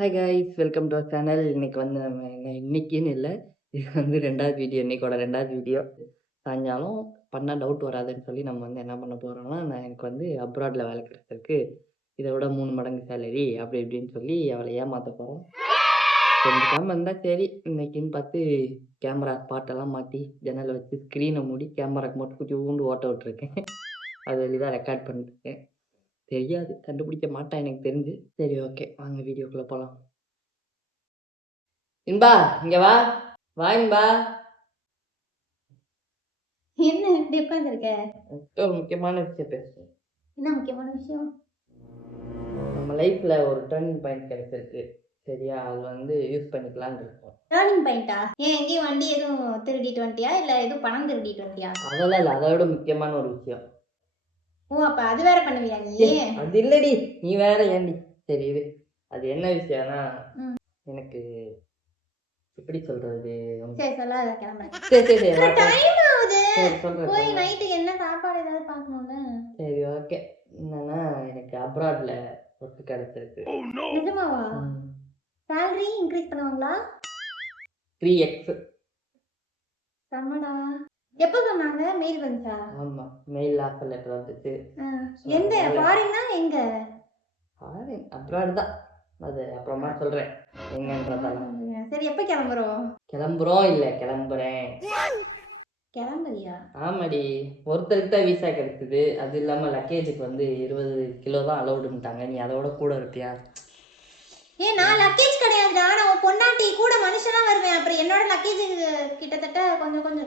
Hi guys, welcome to our channel. இன்னைக்கு வந்து நம்ம இன்னைக்குன்னு இல்லை, இது வந்து ரெண்டாவது வீடியோ. இன்னைக்கோட ரெண்டாவது வீடியோ. சாயங்காலம் பண்ணால் டவுட் வராதுன்னு சொல்லி நம்ம வந்து என்ன பண்ண போகிறோம்னா, எனக்கு வந்து அப்ராடில் வேலை கிடைச்சிருக்கு, இதை விட 3 மடங்கு சேலரி அப்படி இப்படின்னு சொல்லி அவளை ஏமாற்ற போகிறோம். தெரிஞ்சுக்காமல் இருந்தால் சரி. இன்னைக்குன்னு பார்த்து கேமரா பாட்டெல்லாம் மாற்றி ஜன்னலை வச்சு ஸ்க்ரீனை மூடி கேமராக்கு மட்டும் கொஞ்சம் ஓட்ட விட்டுருக்கேன். அது வெளிதான் ரெக்கார்ட் பண்ணிருக்கேன். தெரியாது, கண்டுபிடிக்க மாட்டேன் எனக்கு தெரிஞ்சு. சரி, ஓகே, வாங்க வீடியோக்குள்ளே போகலாம். இன்பா, இங்க வா. வா இன்பா. என்ன இப்படி உட்காந்துருக்க? ஒரு முக்கியமான விஷயம் பேசுறேன். என்ன முக்கியமான விஷயம்? நம்ம லைஃப்ல ஒரு டர்னிங் பாயிண்ட் கிடைச்சிருக்கு, சரியா? அது வந்து யூஸ் பண்ணிக்கலாம்னு இருக்கோம். டர்னிங் பாயிண்டா? ஏன் எங்கேயும் வண்டி எதுவும் திருடிட்டு வந்துட்டியா, இல்லை எதுவும் பணம் திருடிட்டு வந்துட்டியா? அதெல்லாம் இல்லை, அதை விட முக்கியமான ஒரு விஷயம். ஓ, அப்ப அது வேற பண்ணுவியா நீ? அது இல்லடி, நீ வேற ஏண்டி. சரி இது, அது என்ன விஷயம்னா, எனக்கு எப்படி சொல்றது? சரி சொல்லாத, கிளம்புறேன். சரி சரி சரி, டைம் ஆகுது. சொல்றேன். போய் நைட்டுக்கு என்ன சாப்பாடு ஏதாவது பார்க்கணும்ல. சரி, ஓகே. என்னன்னா, எனக்கு அப்ராட்ல ஒர்க் கிடைச்சிருக்கு. நிஜமாவா? salary இன்க்ரீஸ் பண்ணுவாங்களா? 3x. செம்மடா. எப்போ சொன்னாங்க? மெயில் வந்துச்சா? ஆமா, மெயில் ஆஃபர் லெட்டர் வந்துச்சு. எந்த ஃபாரின்னா? எங்க? ஃபாரின், அப்ராட் தான். அது அப்புறமா சொல்றேன் எங்கன்றதெல்லாம். சரி, எப்போ கிளம்புறோம்? கிளம்புறோம் இல்ல, கிளம்புறேன். கிளம்புறியா? ஆமாடி, ஒருத்தருக்கு தான் விசா கிடைக்குது. அது இல்லாம லக்கேஜுக்கு வந்து 20 கிலோ தான் அலௌடுன்ட்டாங்க. நீ அதோட கூட இருப்பியா? ஏன் நான் லக்கேஜ் கிடையாதுடா, நான் பொண்டாட்டி கூட மனுஷனா வருவேன். அப்புறம் என்னோட லக்கேஜ் கிட்டத்தட்ட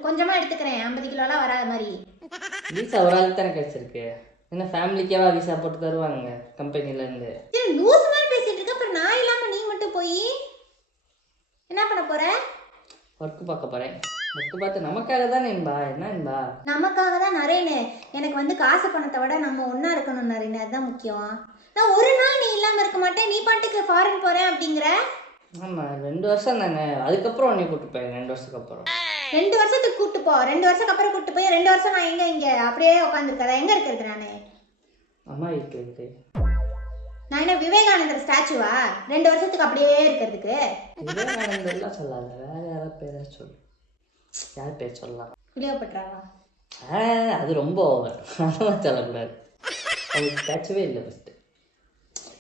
கொஞ்சமா எடுத்துக்கிறேன், 50 கிலோலாம் வராத மாதிரி. விசா ஒரு ஆள் தானே கிடைச்சிருக்கு, என்ன ஃபேமிலிக்கேவா விசா போட்டு தருவாங்க கம்பெனில இருந்து? சரி, லூஸ் மாதிரி பேசிட்டு இருக்க. அப்புறம் நான் இல்லாம நீ மட்டும் போய் என்ன பண்ண போற? ஒர்க் பார்க்க போறேன். ஒர்க் பார்த்து நமக்காக தானே என்பா. என்ன என்பா? நமக்காக தான் நரேனு. எனக்கு வந்து காசு பணத்தை விட நம்ம ஒன்னா இருக்கணும் நரேனு, அதுதான் முக்கியம். நான் ஒரு நாள் நீ இல்லாம இருக்க மாட்டேன், நீ பாட்டுக்கு ஃபாரின் போறேன் அப்படிங்கிற. ஆமா, 2 வருஷம் தானே, அதுக்கப்புறம் உன்னை கூட்டு போய் 2 வருஷத்துக்கு அப்புறம். 2 வருஷத்துக்கு கூட்டு போ, 2 வருஷத்துக்கு அப்புறம் கூட்டு போய் 2 வருஷம் நான் இங்க அப்படியே உட்காந்துருக்கதா? எங்க இருக்கிறது நானு? அம்மா வீட்டுல இருக்கு. நான் என்ன விவேகானந்தர் ஸ்டாச்சுவா 2 வருஷத்துக்கு அப்படியே இருக்கிறதுக்கு? விவேகானந்தர்லாம் சொல்லாத, வேற யாராவது பேர சொல்லு. யார் பேர் சொல்லலாம்? கிளியோபட்ராவா? அது ரொம்ப ஓவர், அதெல்லாம் சொல்லக்கூடாது. அது ஸ்டாச்சுவே இல்லை ஃபர்ஸ்ட்.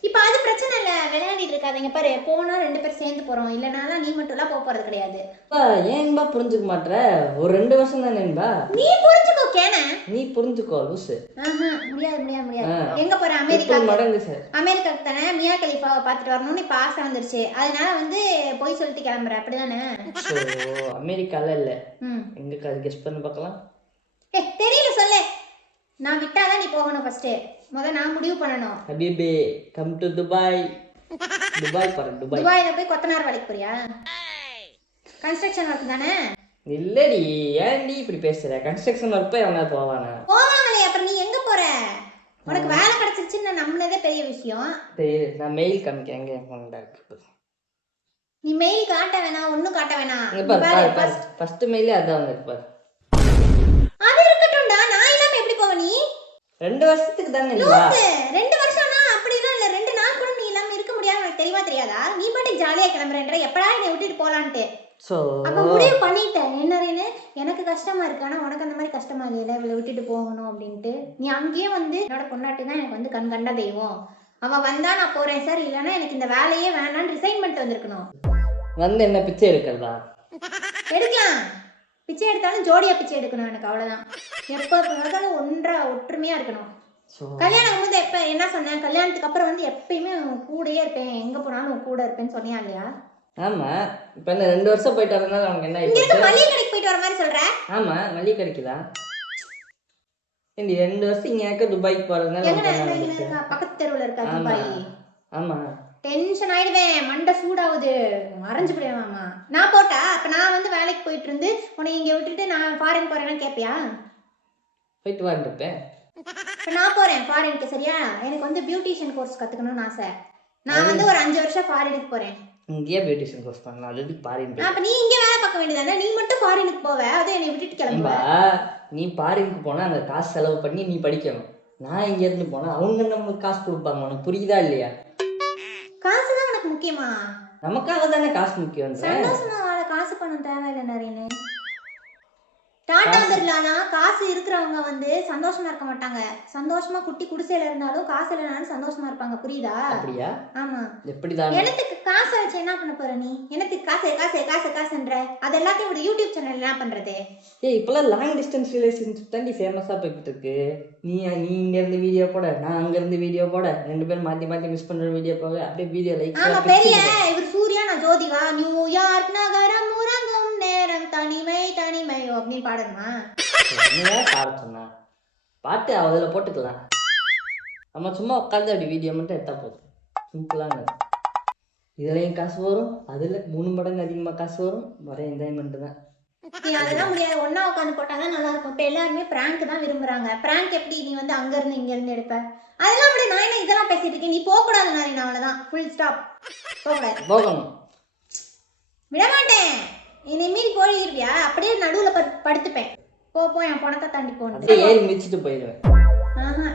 இப்போ அது பிரச்சனை இல்லை, விளையாடிட்டு இருக்காதீங்க. பாரு, போனா 2 பேர் சேர்ந்து போறோம், இல்லைனா நீ மட்டும்லாம் போறது கிடையாது. ஏன்பா புரிஞ்சுக்க மாட்டேற? ஒரு 2 வருஷம் தானேன்பா. நீ புரிஞ்சுக்கோ கேன. நீ புரிஞ்சுக்கோ லூசு. முடியாது முடியாது முடியாது. எங்க போற? அமெரிக்கா. மடங்கு சார். அமெரிக்காக்கு தானே, மியா கலிஃபாவை பார்த்துட்டு வரணும்னு இப்போ ஆசை வந்துருச்சு, அதனால வந்து போய் சொல்லிட்டு கிளம்புற, அப்படிதானே? அமெரிக்கால இல்ல, எங்க கெஸ் பண்ணி பார்க்கலாம். தெரியல, சொல்லு. நான் விட்டாதான் நீ போகணும். ஃபர்ஸ்ட் நான் முடிவு பண்ணணும். ஹபீபி, கம் டு துபாய். துபாய் பாரு, துபாயில போய் கொத்தனார் வேலைக்கு போறியா? கன்ஸ்ட்ரக்ஷன் ஒர்க் தானே? இல்லடி, ஏன்டி இப்படி பேசுற? கன்ஸ்ட்ரக்ஷன் ஒர்க் போய் அவனா போவானா? போவாங்களே, அப்புறம் நீ எங்க போற? உனக்கு வேலை கிடைச்சிருச்சுன்னு நான் நம்பினதே பெரிய விஷயம். சரி, நான் மெயில் காமிக்க எங்க இருக்கு. நீ மெயில் காட்ட வேணாம், ஒண்ணும் காட்ட வேணாம். ஃபர்ஸ்ட் மெயிலே அதான் வந்திருக்கு பாரு. அது இருக்கட்டும்டா, நான் இல்லாம எப்படி போவ நீ? 2 வருஷத்துக்கு தானே நீ வா. 2 வருஷம்னா அப்படிலாம் இல்ல, 2 நாள் கூட நீ இல்லாம இருக்க முடியாது. உனக்கு தெரியவா தெரியாதா? நீ பாட்டுக்கு ஜாலியா கிளம்புறேன்ற, எப்படா என்னை விட்டுட்டு போலான்ட்டு. அப்ப முடிவு பண்ணிட்டேன் என்னன்னு. எனக்கு கஷ்டமா இருக்கு, ஆனா உனக்கு அந்த மாதிரி கஷ்டமா இல்லையா இவளை விட்டுட்டு போகணும் அப்படின்ட்டு? நீ அங்கேயே வந்து என்னோட பொண்டாட்டி தான் எனக்கு வந்து கண் கண்ட தெய்வம், அவ வந்தா நான் போறேன் சார், இல்லைன்னா எனக்கு இந்த வேலையே வேணான்னு ரிசைன் பண்ணிட்டு வந்திருக்கணும். வந்து என்ன பிச்சை எடுக்கிறதா? எடுக்கலாம், பிச்சை எடுத்தாலும் ஜோடியா பிச்சை எடுக்கணும். எனக்கு அவ்வளவுதான். எப்ப பார்த்தாலும் ஒற்றுமையா இருக்கணும். கல்யாணம் வந்து எப்ப என்ன சொன்னேன்? கல்யாணத்துக்கு அப்புறம் வந்து எப்பயுமே கூடயே இருப்பேன், எங்க போனாலும் கூட இருப்பேன்னு சொன்னியா இல்லையா? ஆமா, இப்ப என்ன 2 வருஷம் போயிட்டு வரனால உனக்கு என்ன ஆயிடுச்சு? மளிகை கடைக்கு போயிட்டு வர மாதிரி சொல்ற? ஆமா, மளிகை கடைக்குதா? இந்த 2 வருஷம் இங்க இருக்க துபாய்க்கு போறதுனால பக்கத்து தெருவுல இருக்கா துபாய்? ஆமா, டென்ஷன் ஆயிடுவேன், மண்டை சூடாகுது, மறைஞ்சு போயிடுவேன். நான் போட்டா அப்ப நான் வந்து வேலைக்கு போயிட்டு இருந்து உன்னை இங்க விட்டுட்டு நான் ஃபாரின் போறேன்னு கேட்பியா? போயிட்டு வந்துருப்பேன். இப்ப நான் போறேன் ஃபாரினுக்கு, சரியா? எனக்கு வந்து பியூட்டிஷியன் கோர்ஸ் கத்துக்கணும்னு ஆசை. நான் வந்து ஒரு 5 வருஷம் ஃபாரினுக்கு போறேன். இங்கேயே பியூட்டிஷியன் கோர்ஸ் பண்ணலாம், அது ஃபாரின். அப்ப நீ இங்க வேலை பார்க்க வேண்டியதானே? நீ மட்டும் ஃபாரினுக்கு போவ, அது என்னை விட்டுட்டு கிளம்புவ. நீ ஃபாரினுக்கு போனா அங்க காசு செலவு பண்ணி நீ படிக்கணும். நான் இங்க இருந்து போனா அவங்க நம்மளுக்கு காசு கொடுப்பாங்க. உனக்கு புரியுதா இல்லையா? காசு தான் உனக்கு முக்கியமா? நமக்காக தானே காசு முக்கியம். சந்தோஷமா வாழ காசு பணம் தேவையில்லை நிறைய. டாடா பிர்லானா காசு இருக்கிறவங்க வந்து சந்தோஷமா இருக்க மாட்டாங்க. சந்தோஷமா குட்டி குடிசையில இருந்தாலும் காசு இல்லைனாலும் சந்தோஷமா இருப்பாங்க. புரியுதா? அப்படியா? ஆமா. எப்படிதான்? எனக்கு காசை வச்சு என்ன பண்ண போற நீ? எனக்கு காசு காசு காசு காசுன்ற அது எல்லாத்தையும் ஒரு யூடியூப் சேனல் என்ன பண்றது? இப்பெல்லாம் லாங் டிஸ்டன்ஸ் ரிலேஷன்ஷிப் தாண்டி ஃபேமஸா போய்கிட்டு இருக்கு. நீ இங்க இருந்து வீடியோ போட, நான் அங்க இருந்து வீடியோ போட, 2 பேரும் மாத்தி மாத்தி மிஸ் பண்ற வீடியோ போக, அப்படியே வீடியோ லைக். ஆமா பெரிய இவர் சூர்யா நான் ஜோதிகா நியூயார்க் நகரம் உறங்கும் நேரம் தனிமை தனிமை அப்படின்னு பாடணுமா? என்னையா பாட சொன்னா? பாட்டு அதில் போட்டுக்கலாம். நம்ம சும்மா உட்காந்து அப்படி வீடியோ மட்டும் எடுத்தா போதும். சிம்பிளான இதுலையும் காசு வரும், அதில் 3 மடங்கு அதிகமாக காசு வரும். ஒரே என்ஜாய்மெண்ட் தான். அதெல்லாம் முடியாது. ஒன்னா உட்காந்து போட்டாதான் நல்லா இருக்கும். இப்போ எல்லாருமே பிராங்க் தான் விரும்புறாங்க. பிராங்க் எப்படி நீ வந்து அங்க இருந்து இங்க இருந்து எடுப்ப? அதெல்லாம் அப்படி நான் என்ன இதெல்லாம் பேசிட்டு இருக்கேன். நீ போக கூடாது நான் அவ்வளவுதான். Full stop. போகணும். விட மாட்டேன். என்னை மீறி போயிருவியா? அப்படியே நடுவுல படுத்துப்பேன். போ என் பணத்தை தாண்டி போகணும். ஏறி மிதிச்சுட்டு போயிடுவேன்.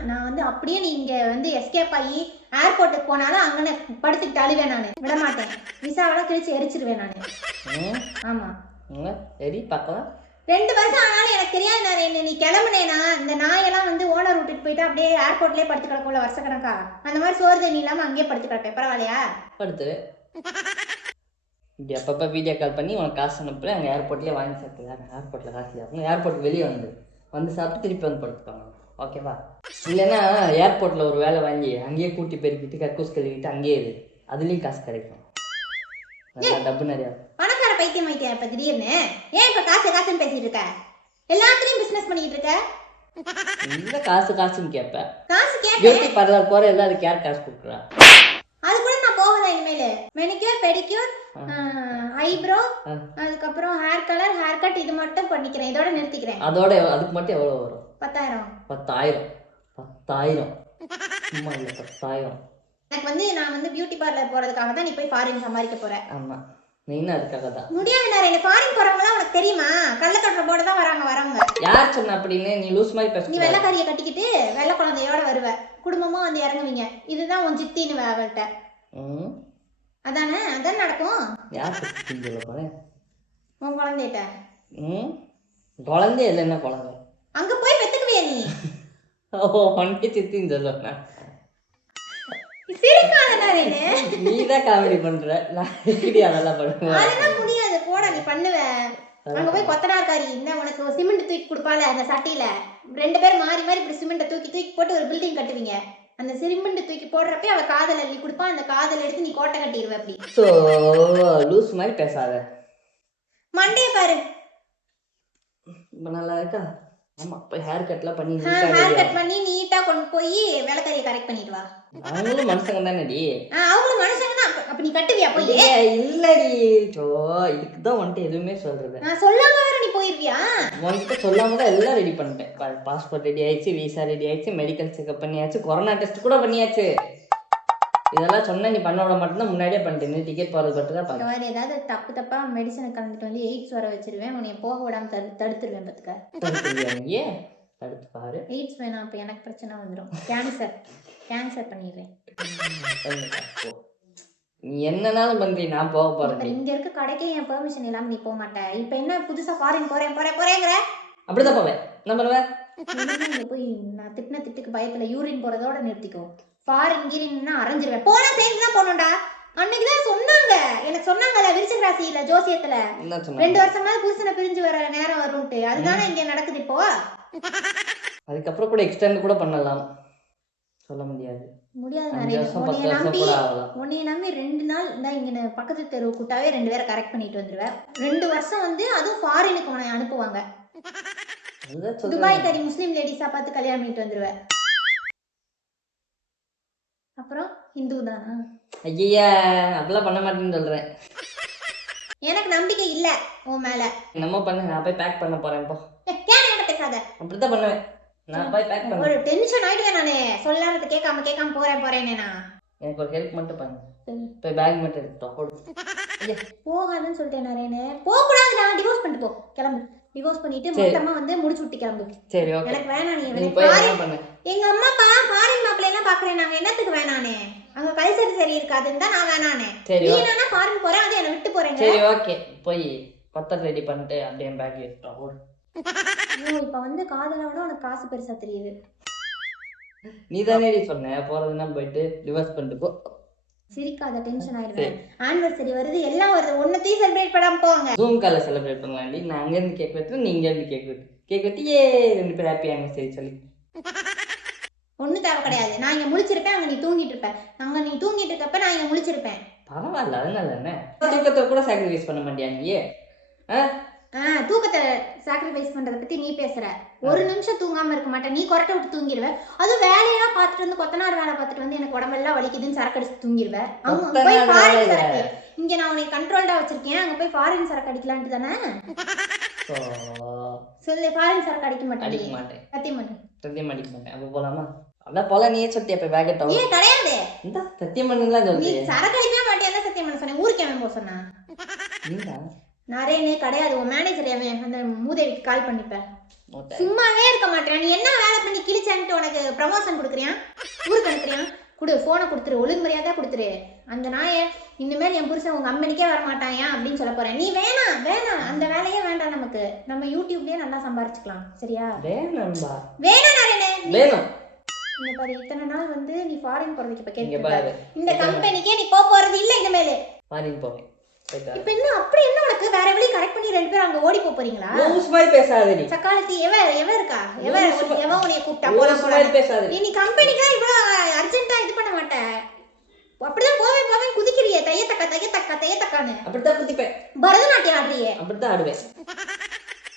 நான் வந்து அப்படியே நீ இங்க வந்து எஸ்கேப் ஆகி ஏர்போர்ட்டுக்கு போனாலும் அங்கே படுத்துக்கிட்டு அழுவேன். நான் விட மாட்டேன். விசாவெல்லாம் கிழிச்சு எரிச்சிருவேன் நான். ஆமா சரி பார்க்கலாம். 2 வருஷம் ஆனாலும் எனக்கு தெரியாது. நான் நீ கிளம்புனேனா இந்த நாயெல்லாம் வந்து ஓனர் விட்டுட்டு போயிட்டு அப்படியே ஏர்போர்ட்லயே படுத்து கிடக்கும்ல வருஷ கணக்கா. அந்த மாதிரி சோறு தண்ணி இல்லாம அங்கேயே படுத்து கிடப்பேன். பரவாயில்லையா? படுத்து இப்படி அப்பப்போ வீடியோ கால் பண்ணி உனக்கு காசு அனுப்புறேன். அங்கே ஏர்போர்ட்லேயே வாங்கி சாப்பிட்டுலாம். ஏர்போர்ட்டில் காசு இல்லை. ஏர்போர்ட் வெளியே வந்து சாப்பிட்டு திருப்பி வந்து படுத்துப்பாங்க. ஓகேவா? இல்லைன்னா ஏர்போர்ட்டில் ஒரு வேலை வாங்கி அங்கேயே கூட்டி பெருக்கிட்டு கக்கூஸ் கழுவிட்டு அங்கேயே இரு. அதுலேயும் காசு கிடைக்கும். டப்பு நிறையா. பணக்கார பைத்தியம் ஆயிட்டியா இப்ப திடீர்னு? ஏன் இப்ப காசு காசுன்னு பேசிட்டு இருக்க? எல்லாத்துலயும் பிசினஸ் பண்ணிட்டு இருக்க. இல்ல காசுன்னு கேட்ப. காசு கேட்ப. பியூட்டி பார்லர் போற எல்லாம் அதுக்கு யார் காசு கொடுக்குறா? அது கூட நான் போகல இனிமேல். மெனிக்யூர் பெடிக்யூர் ஐப்ரோ அதுக்கப்புறம் ஹேர் கலர் ஹேர் கட் இது மட்டும் பண்ணிக்கிறேன். இதோட நிறுத்திக்கிறேன். அதோட அதுக்கு மட்டும் எவ்வளவு வரும்? 10,000. 10,000 சும்மா இல்ல 10,000. எனக்கு வந்து நான் வந்து பியூட்டி பார்லர் போறதுக்காக தான் நீ போய் ஃபாரின் சம்பாதிக்க போற. ஆமா மெயினா அதுக்காக தான். முடியாது. நான் என்ன ஃபாரின் போறவங்க உனக்கு தெரியுமா? கள்ளத்தொடர போட தான் வரவங்க. யார் சொன்ன அப்படின்னு? நீ லூஸ் மாதிரி பேச. நீ வெள்ளக்காரியை கட்டிக்கிட்டு வெள்ளை குழந்தையோட வருவ. குடும்பமா வந்து இறங்குவீங்க. இதுதான் உன் சித்தின்னு அவள்கிட்ட. அதானே அதான் நடக்கும். யார் சித்தின்னு சொல்ல போறேன்? உன் குழந்தைகிட்ட. குழந்தை இல்லை என்ன குழந்தை? அங்க போய் பெத்துக்குவியா நீ? ஒன்றை சித்தின்னு சொல்லுவேன். நீதான் காமெடி பண்ற. நான் அதெல்லாம் பண்ணுவேன். அதெல்லாம் முடியாது. போட நீ பண்ணுவ. அங்க போய் கொத்தனார்காரி இந்த உனக்கு சிமெண்ட் தூக்கி கொடுப்பால அந்த சட்டியில 2 பேரும் மாறி மாறி இப்படி சிமெண்ட்டை தூக்கி போட்டு ஒரு பில்டிங் கட்டுவீங்க. அந்த சிமெண்ட் தூக்கி போடுறப்ப அவ காதல் அள்ளி கொடுப்பா. அந்த காதல் எடுத்து நீ கோட்டை கட்டிடுவ. அப்படி லூஸ் மாதிரி பேசாத. மண்டைய பாரு. நல்லா இருக்கா? ஆமா போய் ஹேர் கட்லாம் பண்ணி ஹேர் கட் பண்ணி நீட்டா கொண்டு போய் வெள்ளக்காரியை கரெக்ட் பண்ணிட்டு வா. அவங்களும் மனுஷங்க தானடி. அவங்களும் மனுஷங்க தான். அப்ப நீ கட்டுவியா போய்? இல்லடி இதுக்கு தான் வந்துட்டு எதுவுமே சொல்றது. நான் சொல்லாம வேற நீ போயிருவியா? உன்கிட்ட சொல்லாம தான் எல்லாம் ரெடி பண்ணிட்டேன். பாஸ்போர்ட் ரெடி ஆயிடுச்சு, விசா ரெடி ஆயிடுச்சு, மெடிக்கல் செக்அப் பண்ணியாச்சு, கொரோனா டெஸ்ட் கூட பண்ணியாச்சு. இதெல்லாம் சொன்னா நீ பண்ண விட மட்டும்தான் முன்னாடியே பண்ணிட்டேன். டிக்கெட் போறது பட்டு தான் பாரு. வேற ஏதாவது தப்பா மெடிசனை கலந்துட்டு வந்து எய்ட்ஸ் வர வச்சிருவேன். உன்னை போக விடாம தடுத்துருவேன். பத்துக்க தடுத்து பாரு. எய்ட்ஸ் வேணாம். அப்ப எனக்கு பிரச்சனை வந்துடும். கேன்சர் பண்ணிடுறேன். நீ என்னன்னாலும் பண்றீ. நான் போக போறேன். இங்க இருக்க கடைக்கே என் பெர்மிஷன் இல்லாம நீ போக மாட்டேன். இப்ப என்ன புதுசா ஃபாரின் போறேங்கிற? அப்படிதான் போவேன். என்ன பண்ணுவேன்? போய் நான் திட்டின திட்டுக்கு பயத்துல யூரின் போறதோட நிறுத்திக்கோ. ஃபாரின் கீரின்னா அரைஞ்சிருவேன். போனா சேர்ந்து தான் போனோம்டா. அன்னைக்குதான் சொன்னாங்க. எனக்கு சொன்னாங்கல்ல விருச்சிக ராசியில ஜோசியத்துல 2 வருஷமா புருஷனை பிரிஞ்சு வர நேரம் வரும்ட்டு. அதுதானே இங்க நடக்குது இப்போ. அதுக்கப்புறம் கூட எக்ஸ்டெண்ட் கூட பண்ணலாம். சொல்ல முடியாது. நிறைய உன்னைய நம்பி 2 நாள் இந்த இங்க பக்கத்து தெருவு கூட்டாவே 2 பேரை கரெக்ட் பண்ணிட்டு வந்துருவேன். 2 வருஷம் வந்து அதுவும் ஃபாரினுக்கு உன்னை அனுப்புவாங்க. துபாய் கறி முஸ்லீம் லேடிஸா பார்த்து கல்யாணம் பண்ணிட்டு வந்துருவேன். அப்புறம் ஹிந்து தானா? ஐயா அப்படிலாம் பண்ண மாட்டேன்னு சொல்றேன். எனக்கு நம்பிக்கை இல்ல உன் மேல. நம்ம பண்ணு. நான் போய் பேக் பண்ண போறேன். போ. கேன பேசாத. அப்படிதான் பண்ணுவேன். நான் போய் பேக் பண்ண. ஒரு டென்ஷன் ஆயிடுவேன் நானே. சொல்லாம கேட்காம போறேனே நான். எனக்கு ஒரு ஹெல்ப் மட்டும் பண்ணு. போய் பேக் மட்டும் எடுத்துட்டு போ. போகாதுன்னு சொல்லிட்டேன் நானே. போக கூடாது. நான் டிவோர்ஸ் பண்ணிட்டு போ. கிளம்பு. டிவோர்ஸ் பண்ணிட்டு மொத்தமா வந்து முடிச்சு விட்டு கிளம்பு. சரி ஓகே. எனக்கு வேணாம். நீ போய் என்ன பண்ணு? எங்க அம்மா அப்பா ஃபாரின் மாப்பிள்ளை எல்லாம் பாக்குறேன். நாங்க என்னத்துக்கு வேணானே? அங்க கல்ச்சர் சரி இருக்காதுன்னு தான் நான் வேணானே. சரி நீ என்னன்னா ஃபாரின் போறேன், அது என்ன விட்டு போறேங்க. சரி ஓகே, போய் பத்தர் ரெடி பண்ணிட்டு அப்படியே பேக் எடுத்துட்டோம். இப்ப வந்து காதலை விட உனக்கு காசு பெருசா தெரியுது. நீ தானே சொன்ன போறதுன்னா போயிட்டு டிவோர்ஸ் பண்ணிட்டு போ. சிரிக்காத, டென்ஷன் ஆயிடுவேன். ஆனிவர்சரி வருது, எல்லாம் வருது, ஒன்னத்தையும் செலிப்ரேட் பண்ணாம போவாங்க. ஜூம் கால்ல செலிப்ரேட் பண்ணலாம்டி. நான் அங்க இருந்து கேக் வெட்டு, நீ இங்க இருந்து கேக் வெட்டி ஏ 2 பேர் ஹாப்பி ஆனிவர்சரி சொல்லி. ஒன்றும் தேவை கிடையாது. நான் இங்கே முழிச்சிருப்பேன், அங்கே நீ தூங்கிட்டு இருப்பேன். அங்கே நீ தூங்கிட்டு இருக்கப்ப நான் இங்கே முழிச்சிருப்பேன். பரவாயில்ல, அதனால என்ன தூக்கத்தை கூட சாக்ரிஃபைஸ் பண்ண மாட்டியா நீ? தூக்கத்தை சாக்ரிஃபைஸ் பண்றதை பத்தி நீ பேசுற. ஒரு நிமிஷம் தூங்காம இருக்க மாட்டேன், நீ கொரட்டை விட்டு தூங்கிடுவேன். அதுவும் வேலையெல்லாம் பார்த்துட்டு வந்து கொத்தனார் வேலை பார்த்துட்டு வந்து எனக்கு உடம்பெல்லாம் வலிக்குதுன்னு சரக்கு அடிச்சு தூங்கிடுவேன். அவங்க போய் ஃபாரின் சரக்கு, இங்க நான் உனக்கு கண்ட்ரோல்டா வச்சிருக்கேன், அங்க போய் ஃபாரின் சரக்கு அடிக்கலான்ட்டு தானே சொல்லு. ஃபாரின் சரக்கு அடிக்க மாட்டேன். சத்தியம் அடிக்க மாட்டேன். அப்ப போலாமா? அதான் போல, நீயே சத்திய போய் பேக்கெட் ஆகும். ஏன் கிடையாது, இந்த சத்தியம் பண்ணலாம் சொல்லி. நீ சரக்கு அடிக்கவே மாட்டேன் சத்தியம் பண்ண சொன்னேன். ஊருக்கு அவன் போக சொன்னா நிறைய கிடையாது. உன் மேனேஜர் அவன் அந்த மூதேவிக்கு கால் பண்ணிப்பேன். சும்மாவே இருக்க மாட்டேன். நீ என்ன வேலை பண்ணி கிழிச்சான்ட்டு உனக்கு ப்ரமோஷன் கொடுக்குறியா, ஊருக்கு அனுப்புறியா? கொடு, போனை கொடுத்துரு, ஒழுங்கு மரியாதை கொடுத்துரு. அந்த நாயை இனிமேல் என் புருஷன் உங்க அம்மனிக்கே வர மாட்டாயா அப்படின்னு சொல்ல போறேன். நீ வேணாம், அந்த வேலையே வேண்டாம் நமக்கு. நம்ம யூடியூப்லயே நல்லா சம்பாரிச்சுக்கலாம். சரியா? வேணும் இங்க பாரு, இத்தனை நாள் வந்து நீ ஃபாரின் போறதுக்கு இப்ப கேட்க, இந்த கம்பெனிக்கே நீ போறது இல்ல இனிமேல். ஃபாரின் போறேன். இப்ப என்ன அப்படி என்ன உனக்கு வேற வழி கரெக்ட் பண்ணி 2 பேரும் அங்க ஓடி போறீங்களா? லூஸ் மாதிரி பேசாதடி. சக்காலத்தி எவ இருக்கா? எவ உன்னை கூப்பிட்டா போற பேசாதடி. நீ கம்பெனிக்கு இவ்வளவு அர்ஜென்ட்டா இது பண்ண மாட்ட. அப்படிதான் போவே குதிக்கிறியே, தைய தக்கான்னு. அப்படிதான் குதிப்பேன். பரதநாட்டியம் ஆடுறியே. அப்படிதான் ஆடுவேன்.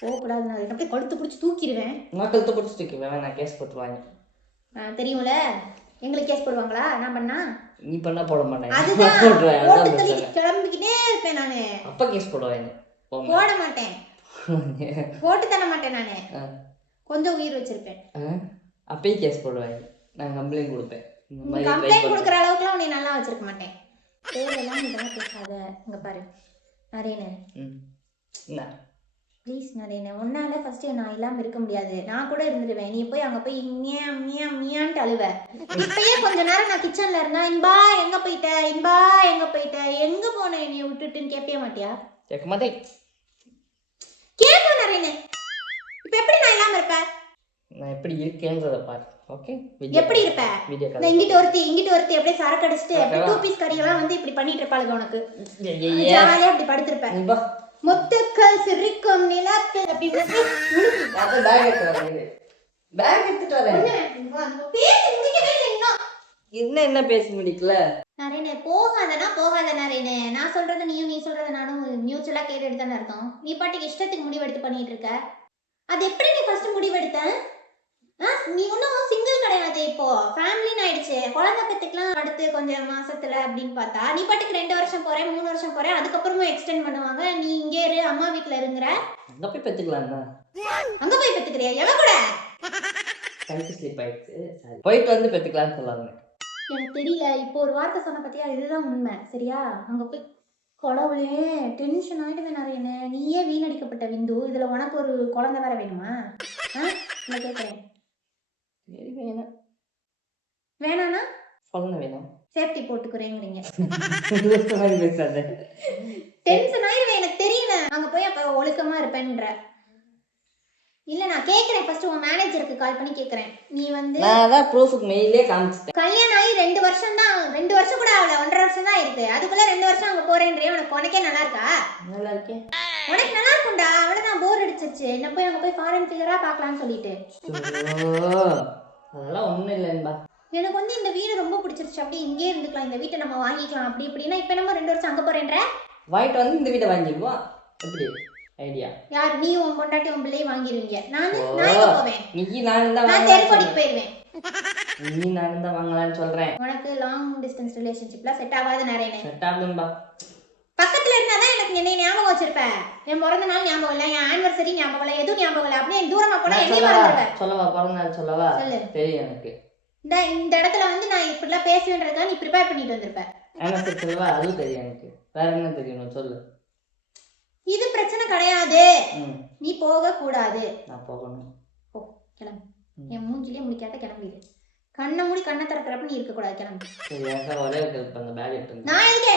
போக கூடாது, நான் அப்படியே கழுத்து பிடிச்சி தூக்கிடுவேன். நான் கழுத்து பிடிச்சி தூக்கிடுவேன். நான் கேஸ் போட்டுருவாங்க. தெரியும்ல, எங்களுக்கு கேஸ் போடுவாங்களா நான் பண்ணா? நீ பண்ணா போட மாட்டேன். அதுதான் போட்டு தள்ளி கிளம்பிக்கிட்டே இருப்பேன் நானு. அப்ப கேஸ் போடுவாங்க. போட மாட்டேன், போட்டு தர மாட்டேன் நானு. கொஞ்சம் உயிர் வச்சிருப்பேன். அப்பயும் கேஸ் போடுவாங்க. நான் கம்ப்ளைண்ட் கொடுப்பேன். கம்ப்ளைண்ட் கொடுக்குற அளவுக்குலாம் உன்னை நல்லா வச்சிருக்க மாட்டேன். தேவையெல்லாம் இதெல்லாம் பேசாத. இங்க பாரு நரேனு, ப்ளீஸ் நரேனு, உன்னால ஃபர்ஸ்ட் நான் இல்லாம இருக்க முடியாது. நான் கூட இருந்துடுவேன். நீ போய் அங்க போய் மியான்ட்டு அழுவ. இப்பயே கொஞ்ச நேரம் நான் கிச்சன்ல இருந்தா இன்பா எங்க போயிட்ட எங்க போன நீ விட்டுட்டுன்னு கேட்பே மாட்டியா? கேட்க மாட்டேன். கேட்பேன் நரேனு. இப்ப எப்படி நான் இல்லாம இருப்பேன்? நான் எப்படி இருக்கேன்றத பாரு. ஓகே, எப்படி இருப்ப? நான் இங்கிட்ட ஒருத்தி அப்படியே சரக்கு அடிச்சிட்டு அப்படியே 2 பீஸ் கறியெல்லாம் வந்து இப்படி பண்ணிட்டு இருப்பாளுங்க. உனக்கு ஜாலியா அப்படி படுத்திருப்ப. முத்துக்கள் சிரிக்கும் நிலத்தில் அப்படி பேக் எடுத்துட்டு வரேன். என்ன பேசி முடிக்கல நரேனே. போகாத நரேனே. நான் சொல்றது நீ சொல்றது நானும் மியூச்சுவலா கேட்டுட்டு தானே இருக்கோம். நீ பாட்டுக்கு இஷ்டத்துக்கு முடிவெடுத்து பண்ணிட்டு இருக்க. அது எப்படி நீ ஃபர்ஸ்ட் முடிவெடுத்த? நீ ஒன்றும் சிங்கிள் கிடையாது, இப்போ ஃபேமிலின்னு ஆயிடுச்சு. குழந்தை பெற்றுக்கலாம் அடுத்து கொஞ்சம் மாசத்துல அப்படின்னு பார்த்தா நீ பாட்டுக்கு 2 வருஷம் போறேன் 3 வருஷம் போறேன், அதுக்கப்புறமா எக்ஸ்டெண்ட் பண்ணுவாங்க. நீ இங்கே இரு, அம்மா வீட்டுல இருங்குற. அங்க போய் பெற்றுக்கலாம். அங்க போய் பெற்றுக்கிறியா? எவ கூட கழுத்து ஸ்லிப் ஆயிடுச்சு, போயிட்டு வந்து பெற்றுக்கலாம்னு சொல்லாங்க. எனக்கு தெரியல. இப்போ ஒரு வார்த்தை சொன்ன பத்தியா, இதுதான் உண்மை. சரியா? அங்க போய் கடவுளே டென்ஷன் ஆயிடுவேன் நரேனு. நீயே வீணடிக்கப்பட்ட விந்து, இதுல உனக்கு ஒரு குழந்தை வேற வேணுமா? நான் கேட்கிறேன். வேணானா வேணும், சேஃப்டி போட்டுக்கிறேங்கிறீங்க. டென்ஷன் ஆயிடுவேன் எனக்கு தெரியல. அங்க போய் அப்ப ஒழுக்கமா இருப்பேன்ற. இல்ல நான் கேக்குறேன், ஃபர்ஸ்ட் உன் மேனேஜருக்கு கால் பண்ணி கேக்குறேன். நீ வந்து நான் தான் ப்ரூஃப்க்கு மெயிலே காமிச்சிட்டேன். கல்யாணம் ஆகி 2 வருஷம் தான், 2 வருஷம் கூட ஆகல, 1.5 வருஷம் தான் இருக்கு. அதுக்குள்ள 2 வருஷம் அங்க போறேன்றே. உனக்கே நல்லா இருக்கா? நல்லா இருக்கேன். உனக்கு நல்லா இருக்கும்டா. அவ்வளவுதான், போர் அடிச்சிருச்சு. என்ன போய் அங்க போய் ஃபாரின் ஃபிகரா பார்க்கலாம்னு சொல்லிட்டு. அதெல்லாம் ஒண்ணும் இல்லைன்பா. எனக்கு வந்து இந்த வீடு ரொம்ப பிடிச்சிருச்சு. அப்படியே இங்கே இருந்துக்கலாம், இந்த வீட்டை நம்ம வாங்கிக்கலாம் அப்படி இப்படின்னா. இப்ப நம்ம 2 வருஷம் அங்க போறேன்ற. வாங்கிட்டு வந்து இந்த வீட்டை வாங்கிடுவோம். எப்படி ஐடியா? யார் நீ? உன் பொண்டாட்டி உன் பிள்ளையை வாங்கிடுவீங்க. நான் எங்க போவேன்? நீ நானும் தான் நான் தெருக்கோடிக்கு போயிடுவேன். நீ நானும் தான் வாங்கலாம்னு சொல்றேன். உனக்கு லாங் டிஸ்டன்ஸ் ரிலேஷன்ஷிப்ல செட் ஆகாது நரேனே. செட் ஆகும்பா. பக்கத்துல இருந்தாதான் எனக்கு என்னை ஞாபகம் வச்சிருப்பேன். என் பிறந்த நாள் ஞாபகம் இல்ல, என் ஆனிவர்சரி ஞாபகம் இல்ல, எதுவும் ஞாபகம் இல்ல. அப்படியே தூரமா போனா என்னைய மறந்துடுவேன். சொல்லவா? பிறந்த நாள் சொல்லவா? தெரியும் எனக்கு. இந்த இடத்துல வந்து நான் இப்படிலாம் பேசுவேன்றதுக்காக நீ ப்ரிப்பேர் பண்ணிட்டு வந்திருப்ப. எனக்கு சொல்லவா? அதுவும் தெரியும் எனக்கு. வேற என்ன தெரியணும் சொல்லு. இது பிரச்சனை கிடையாது. நீ போக கூடாது. நான் போகணும். போ, கிளம்பு. என் மூஞ்சிலே முடிக்காத கிளம்பிடு. கண்ணை மூடி கண்ணை திறக்கிறப்ப நீ இருக்கக்கூடாது, கிளம்பு. சரி எனக்கு ஒரே அந்த பேக் எடுத்து நான் எதுக்கு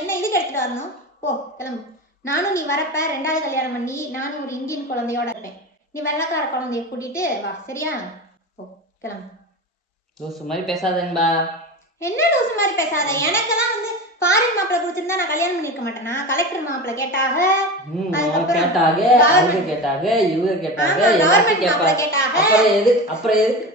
என்ன இதுக்கு எடுத்துட்டு வரணும்? போ கிளம்பு. நானும் நீ வரப்ப 2வது கல்யாணம் பண்ணி நானும் ஒரு இந்தியன் குழந்தையோட இருப்பேன். நீ வெள்ளைக்கார குழந்தைய கூட்டிட்டு வா, சரியா? போ கிளம்பு. லூசு மாதிரி பேசாதேன்பா. என்ன லூசு மாதிரி பேசாத? எனக்கு தான் வந்து ஃபாரின் மாப்பிள்ளை பிடிச்சிருந்தா நான் கல்யாணம் பண்ணிருக்க மாட்டேனா? கலெக்டர் மாப்பிள்ளை கேட்டாக, கேட்டாங்க, அவங்க கேட்டாங்க, இவங்க கேட்டாங்க, எல்லாத்தையும் கேட்பாங்க. அப்புறம் எதுக்கு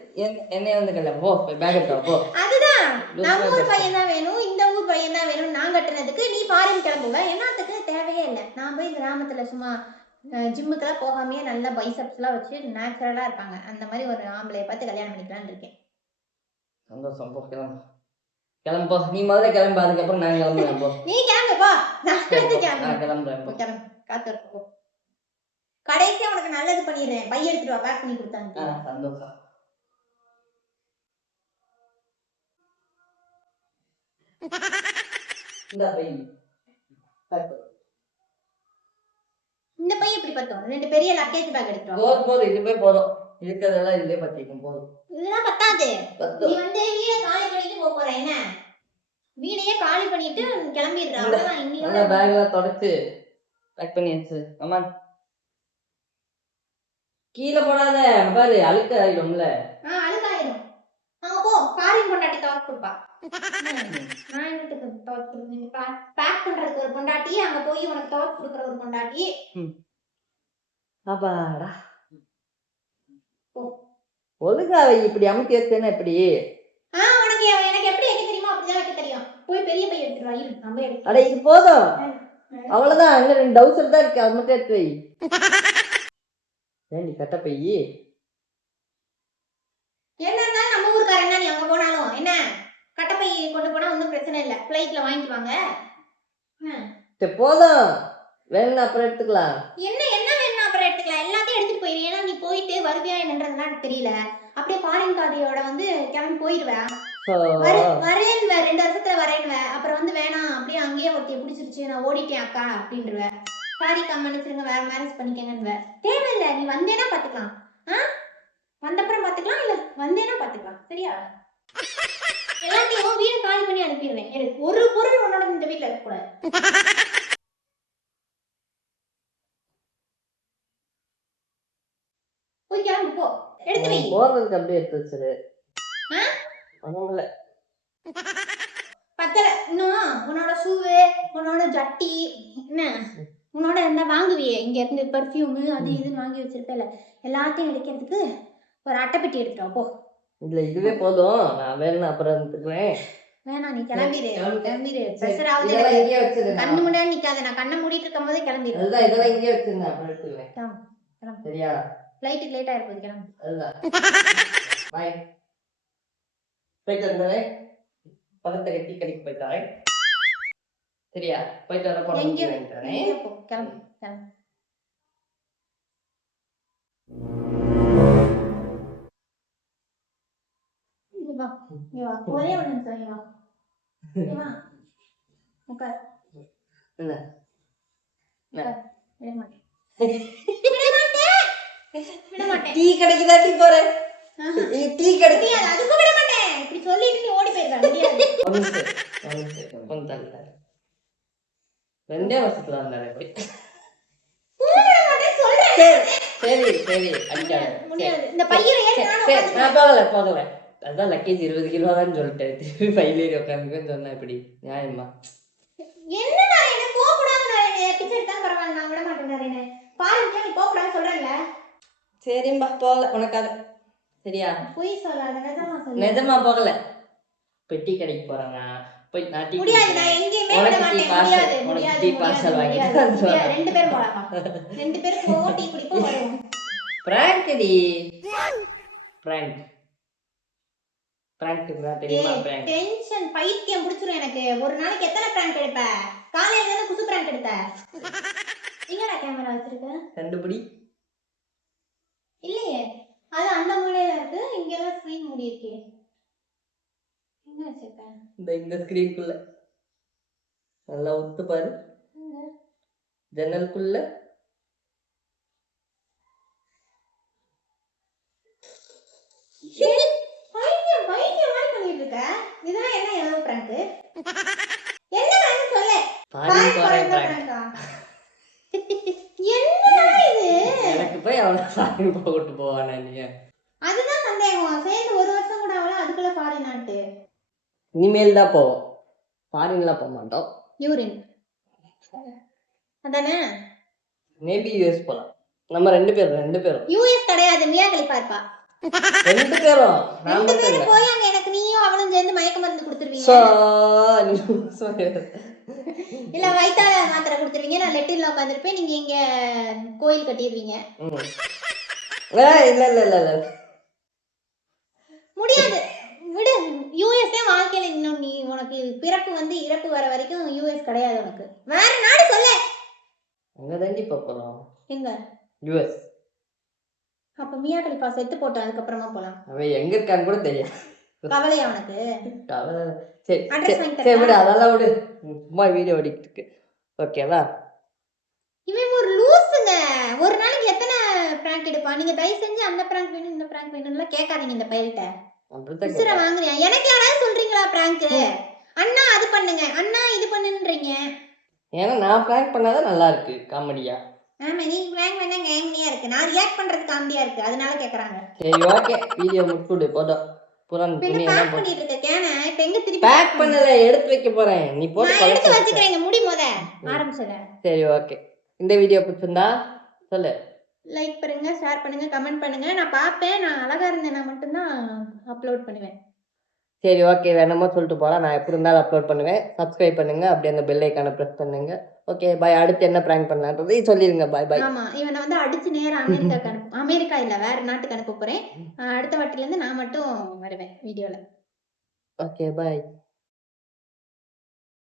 என்னைய வந்து கல்யாணம்? போ பேக் எடுத்து போ. அதுதான் நம்ம ஊர் பையன் தான் வேணும், இந்த ஊர் பையன் தான் வேணும். நான் கட்டுனதுக்கு நீ ஃபாரின் கிளம்புவ, என்னத்துக்கு? தேவையே இல்லை. நான் போய் கிராமத்துல சும்மா ஜிம்முக்கெல்லாம் போகாமையே நல்லா பைசப்ஸ்லாம் வச்சு நேச்சுரலா இருப்பாங்க. அந்த மாதிரி ஒரு ஆம்பளைய பார்த்து கல்யாணம் பண்ணிக்கலான்னு இருக்கேன். சந்தோஷம். போ கிளம்பு. கிளம்பு போ. நீ முதல்ல கிளம்பு, அதுக்கப்புறம் நான் கிளம்புறேன். போ நீ கிளம்பு போ. நான் கிளம்புறேன். கிளம்பு. காத்து போ. கடைசியா உனக்கு நல்லது பண்ணிடுறேன். பை எடுத்துட்டு வா, பேக் பண்ணி கொடுத்தாங்க. சந்தோஷம். இந்த பை இந்த பை எப்படி பத்தும்? 2 பெரிய லக்கேஜ் பேக் எடுத்துட்டு வா. போதும், இதுவே போதும். இருக்கிறதெல்லாம் இதுலயே பத்திக்கும். போதும், இதெல்லாம் பத்தாது. நீ வந்து வீடை காலி பண்ணிட்டு போற. என்ன வீடையே காலி பண்ணிட்டு கிளம்பிடுற. அவ்வளவுதான். இன்னையோட பேக்ல தொடச்சு பேக் பண்ணியாச்சு. அம்மா கீழே போடாத, பாரு அழுக்க ஆயிடும்ல. அழுக்காயிரும். அங்க போ, ஃபாரின் பொண்டாட்டி துவைச்சு கொடுப்பா. நான் என்னத்துக்கு துவைச்சு கொடுப்பீங்க? பேக் பண்றதுக்கு ஒரு பொண்டாட்டி, அங்க போய் உனக்கு துவைச்சு கொடுக்குற ஒரு பொண்டாட்டி. அப்பாடா, ஒழுங்கா இப்படி அமுத்தி வச்சேன்னா எப்படி? உனக்கு எனக்கு எப்படி வைக்க தெரியுமோ அப்படிதான் வைக்க தெரியும். போய் பெரிய பை எடுத்துட்டு வா. இரு, நம்ம எடுத்து. அட இது போதும், அவ்வளவுதான். அங்க 2 டவுசர் தான் இருக்கு, அது மட்டும் எடுத்து வை. ஏன் நீ கட்ட பை? என்னன்னா நம்ம ஊருக்காரன் தான், நீ அங்க போனாலும் என்ன கட்டப்பை கொண்டு போனா ஒன்றும் பிரச்சனை இல்லை. ஃப்ளைட்ல வாங்கிக்குவாங்க. போதும், வேணும்னா அப்புறம் எடுத்துக்கலாம். என்ன வேணும் அப்புறம் எடுத்துக்கலாம். எல்லாத்தையும் எடுத்துட்டு போயிரு. ஏன்னா நீ போயிட்டு வருவியா என்னன்றதுலாம் எனக்கு தெரியல. அப்படியே ஃபாரின் கார்டியோட வந்து கிளம்பி போயிடுவேன். வரேன்னுவ, 2 வருஷத்துல வரேன்னுவேன். அப்புறம் வந்து வேணாம், அப்படியே அங்கேயே ஒருத்தைய பிடிச்சிருச்சு, நான் ஓடிட்டேன் அக்கா அப்படின்றவேன். சாரி கம்மனிச்சிருங்க, வேற மேரேஜ் பண்ணிக்கங்கன்னுவேன். தேவையில்லை, நீ வந்தேன்னா பாத்துக்கலாம். வந்தப்புறம் பாத்துக்கலாம், இல்ல வந்தேன்னா பாத்துக்கலாம், சரியா? எல்லாத்தையும் வீடு காலி பண்ணி அனுப்பிடுவேன். எனக்கு ஒரு பொருள் உன்னோட இந்த வீட்டுல இருக்க கூடாது. போய் கிளம்பு போ. எடுத்து வை. போறதுக்கு அப்படியே எடுத்து வச்சிரு. பத்தல இன்னும். உன்னோட ஷூவு, உன்னோட ஜட்டி, என்ன உன்னோட என்ன வாங்குவியே இங்க இருந்து பெர்ஃப்யூமு அது இதுன்னு வாங்கி வச்சிருப்பேல, எல்லாத்தையும் எடுக்கிறதுக்கு ஒரு அட்டைப்பெட்டி எடுத்துட்டு போ. இல்ல இதுவே போதும், நான் வேணும் அப்புறம் எடுத்துக்குவேன். வேணாம், நீ கிளம்பிடு. பிரஷர் ஆகுது. கண்ணு முன்னாடி நிக்காத. நான் கண்ணை மூடிட்டு இருக்கும் போதே கிளம்பிடு. அதுதான், இதெல்லாம் இங்கே வச்சிருந்தேன், அப்புறம் எடுத்துக்குவேன். சரியா? ஃப்ளைட்டுக்கு லேட் ஆயிருப்போது, கிளம்பு. அதுதான். பாய். போயிட்டு வந்தேன், பக்கத்துல டீ கடைக்கு போயிட்டாரேன். சரியா? போயிட்டு வர போறேன். போ, கிளம்பு கிளம்பு. ஒரே ஒரு நிமிஷம். வா உட்கார். டீ கடைக்கு தான் டீ போறேன். டீ கடைக்கு அதுக்கு விட மாட்டேன். இப்படி சொல்லிட்டு நீ ஓடி போயிருக்க. 2 வருஷத்துல வந்தாரு. சரி அடிக்காத. இந்த பையில நான் போகல. அதான் லக்கேஜ் 20 கிலோ தான் சொல்லிட்டேன். திருப்பி பையில உட்காந்துன்னு சொன்னா எப்படி நியாயமா? என்ன என்ன போக கூடாது. பிச்சை எடுத்தா பரவாயில்ல, நான் விட மாட்டேன். பாருங்க, நீ போக கூடாது சொல்றேன்ல. சரிம்பா, போகல உனக்காக. சரியா? போய் சொல்லாத, நிஜமா போகல. பெட்டி கடைக்கு போறாங்க. போய் நான் டீ முடியாது. நான் எங்கேயுமே விட மாட்டேன். முடியாது. டீ பார்சல் வாங்கிட்டு 2 பேரும் போலாமா? 2 பேரும் போவோம், டீ குடிப்போம், வருவோம். பிராங்க் டி. பிராங்க் தெரியுமா? பிராங்க் டென்ஷன் பைத்தியம் பிடிச்சிரும் எனக்கு. ஒரு நாளைக்கு எத்தனை பிராங்க் எடுப்ப? காலையில இருந்து புது பிராங்க் எடுத்த. எங்கடா கேமரா வச்சிருக்க? கண்டுபிடி. இல்லையே, அது அந்த மூலையில இருக்கு. இங்க எல்லாம் ஸ்கிரீன் மூடி இருக்கே. எங்க வச்சிருக்க? இந்த ஸ்கிரீனுக்குள்ள நல்லா உத்து பாரு. ஜன்னலுக்குள்ள என்ன prank சொல்லு. ஃபாரின் போறேன் prank prank. ஆ? என்னடா இது? எனக்கு போய் அவனை ஃபாரின் போட்டு போவானே நீ. அதுதான் சந்தேகம். சேர்ந்து 1 வருஷம் கூட ஆகல, அதுக்குள்ள ஃபாரின் ஆட்டு. இனிமேல் தான் போவோம், ஃபாரின்லாம் போக மாட்டோம். யூரின் அதானே? மேபி யூஎஸ் போலாம். நம்ம 2 பேரும் யூஎஸ் கிடையாது, மியா கலிஃபா இருப்பா. 2 பேரும். நான் 2 மட்டும் பேரும் இல்ல. போய் அங்க எனக்கு நீயும் அவளும் சேர்ந்து மயக்க மருந்து கொடுத்துருவீங்க. சோ இல்ல வயித்தால மாத்திரை கொடுத்துருவீங்க, நான் லெட்டின்ல உட்காந்துருப்பேன், நீங்க இங்க கோயில் கட்டிடுவீங்க. இல்ல இல்ல இல்ல இல்ல முடியாது, விடு. யூஎஸ்ஏ வாழ்க்கையில இன்னும் நீ உனக்கு பிறப்பு வந்து இறப்பு வர வரைக்கும் யூஎஸ் கிடையாது உனக்கு. வேற நாடு சொல்ல. அங்க தாண்டி போறோம். எங்க? யூஎஸ். அப்ப மியா கலிஃபா செத்து போட்டோம், அதுக்கப்புறமா போலாம். அவன் எங்க இருக்கான்னு கூட தெரியாது. கவலையா உனக்கு? சரி அட்ரஸ் வாங்கி சரி விடு, தரேன். அதெல்லாம் விடு. சும்மா வீடியோ ஓடிக்கிட்டு இருக்கு. ஓகேவா? இவன் ஒரு லூசுங்க. ஒரு நாளைக்கு எத்தனை பிராங்க் எடுப்பான்? நீங்க தயவு செஞ்சு அந்த பிராங்க் வேணும் இந்த பிராங்க் வேணும்லாம் கேட்காதீங்க இந்த பையல்கிட்ட. அப்படித்தான் உசுர வாங்குறியா? எனக்கு யாராவது சொல்றீங்களா பிராங்க்? அண்ணா அது பண்ணுங்க, அண்ணா இது பண்ணுன்றீங்க. ஏன்னா நான் பிராங்க் பண்ணாதான் நல்லா இருக்கு காமெடியா. ஆமா, நீங்க பிராங்க் பண்ணா கேமியா இருக்கு, நான் ரியாக்ட் பண்றது காமெடியா இருக்கு, அதனால கேக்குறாங்க. சரி ஓகே, வீடியோ முடிச்சுடு போதும். புறான் இப்ப துணி என்ன எல்லாம் பேக் பண்ணிட்டு இருக்க கேன? இப்ப எங்க திருப்பி பேக் பண்ணல, எடுத்து வைக்க போறேன். நீ போட்டு நான் எடுத்து பழக்க. வச்சுக்கிறேன். முடி முத ஆரம்பிச்சத. சரி ஓகே, இந்த வீடியோ பிடிச்சிருந்தா சொல்லு. லைக் பண்ணுங்க, ஷேர் பண்ணுங்க, கமெண்ட் பண்ணுங்க. நான் பாப்பேன். நான் அழகா இருந்தேன்னா மட்டும்தான் அப்லோட் பண்ணுவேன். சரி ஓகே, வேணுமோ சொல்லிட்டு போலாம். நான் எப்படி இருந்தாலும் அப்லோட் பண்ணுவேன். சப்ஸ்கிரைப் பண்ணுங்க, அப்படியே அந்த பெல் ஐக்கானை ப்ரெஸ் பண்ணுங்க. Okay bye. அடுத்து என்ன பிராங்க் பண்ணலான்றது சொல்லிடுங்க. பாய் பாய். ஆமா, இவனை வந்து அடிச்சு நேரா அமெரிக்கா இல்ல வேற நாட்டுக்கு அனுப்ப போறேன். அடுத்த வாட்டில இருந்து நான் மட்டும் வருவேன் வீடியோல. Okay bye.